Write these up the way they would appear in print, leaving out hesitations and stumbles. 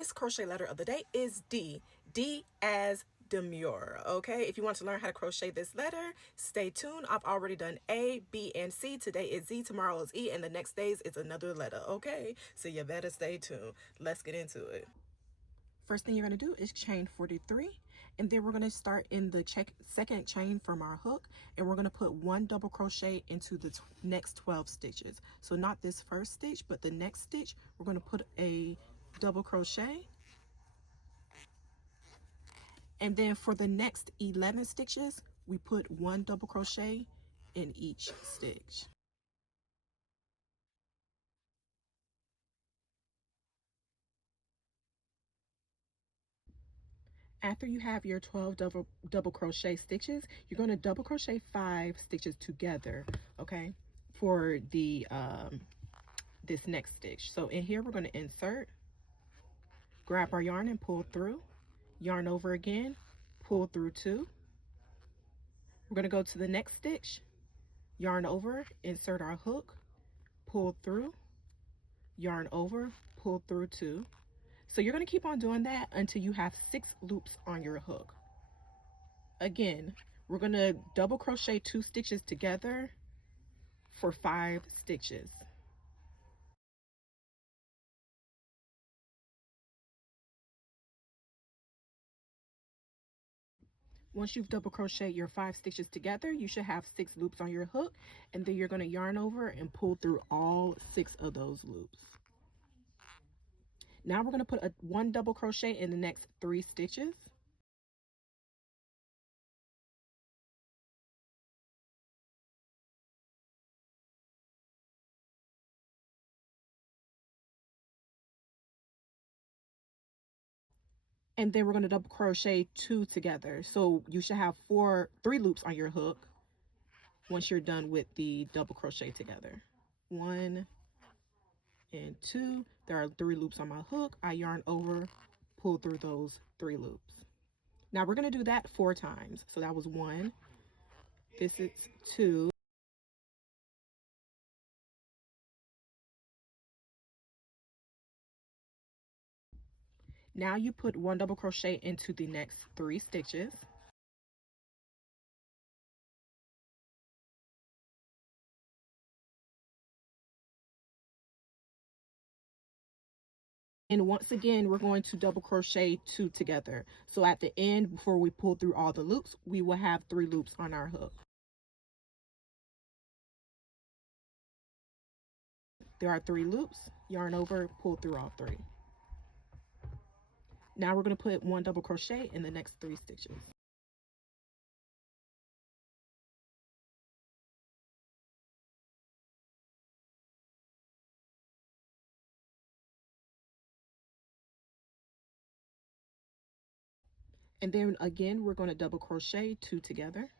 This crochet letter of the day is D. D as demure. Okay, if you want to learn how to crochet this letter, stay tuned. I've already done A, B, and C. Today is Z, tomorrow is E, and the next days is another letter. Okay, so you better stay tuned. Let's get into it. First thing you're going to do is chain 43, and then we're going to start in the second chain from our hook, and we're going to put 1 double crochet into the next 12 stitches. So not this first stitch, but the next stitch, we're going to put a double crochet, and then for the next 11 stitches we put 1 double crochet in each stitch. After you have your 12 double crochet stitches, you're going to double crochet 5 stitches together, okay, for the this next stitch. So in here we're going to insert, grab our yarn and pull through, yarn over again, pull through 2. We're going to go to the next stitch, yarn over, insert our hook, pull through, yarn over, pull through 2. So you're going to keep on doing that until you have 6 loops on your hook. Again, we're going to double crochet 2 stitches together for 5 stitches. Once you've double crocheted your 5 stitches together, you should have 6 loops on your hook, and then you're going to yarn over and pull through all 6 of those loops. Now we're going to put 1 double crochet in the next 3 stitches. And then we're going to double crochet 2 together. So you should have 3 loops on your hook once you're done with the double crochet together. 1 and 2. There are 3 loops on my hook. I yarn over, pull through those 3 loops. Now we're going to do that 4 times. So that was 1. This is 2. Now you put 1 double crochet into the next 3 stitches. And once again, we're going to double crochet 2 together. So at the end, before we pull through all the loops, we will have 3 loops on our hook. There are 3 loops, yarn over, pull through all 3. Now we're going to put 1 double crochet in the next 3 stitches. And then again, we're going to double crochet 2 together.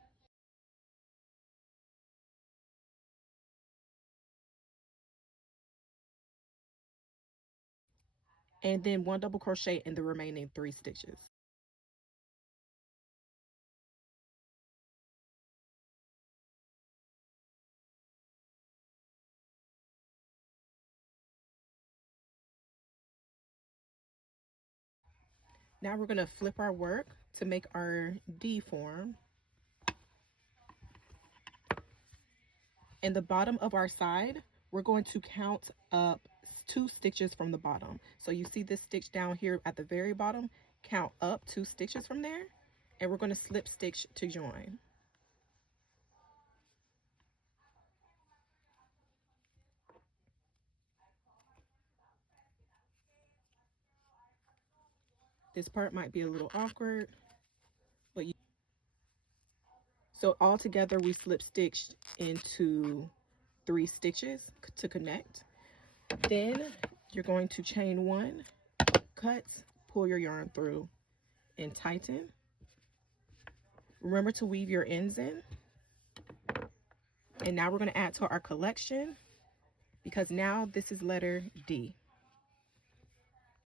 And then 1 double crochet in the remaining 3 stitches. Now we're going to flip our work to make our D form. In the bottom of our side, we're going to count up 2 stitches from the bottom. So you see this stitch down here at the very bottom, count up 2 stitches from there, and we're going to slip stitch to join. This part might be a little awkward, but so all together we slip stitched into 3 stitches to connect. Then you're going to chain 1, cut, pull your yarn through, and tighten. Remember to weave your ends in. And now we're going to add to our collection, because now this is letter D.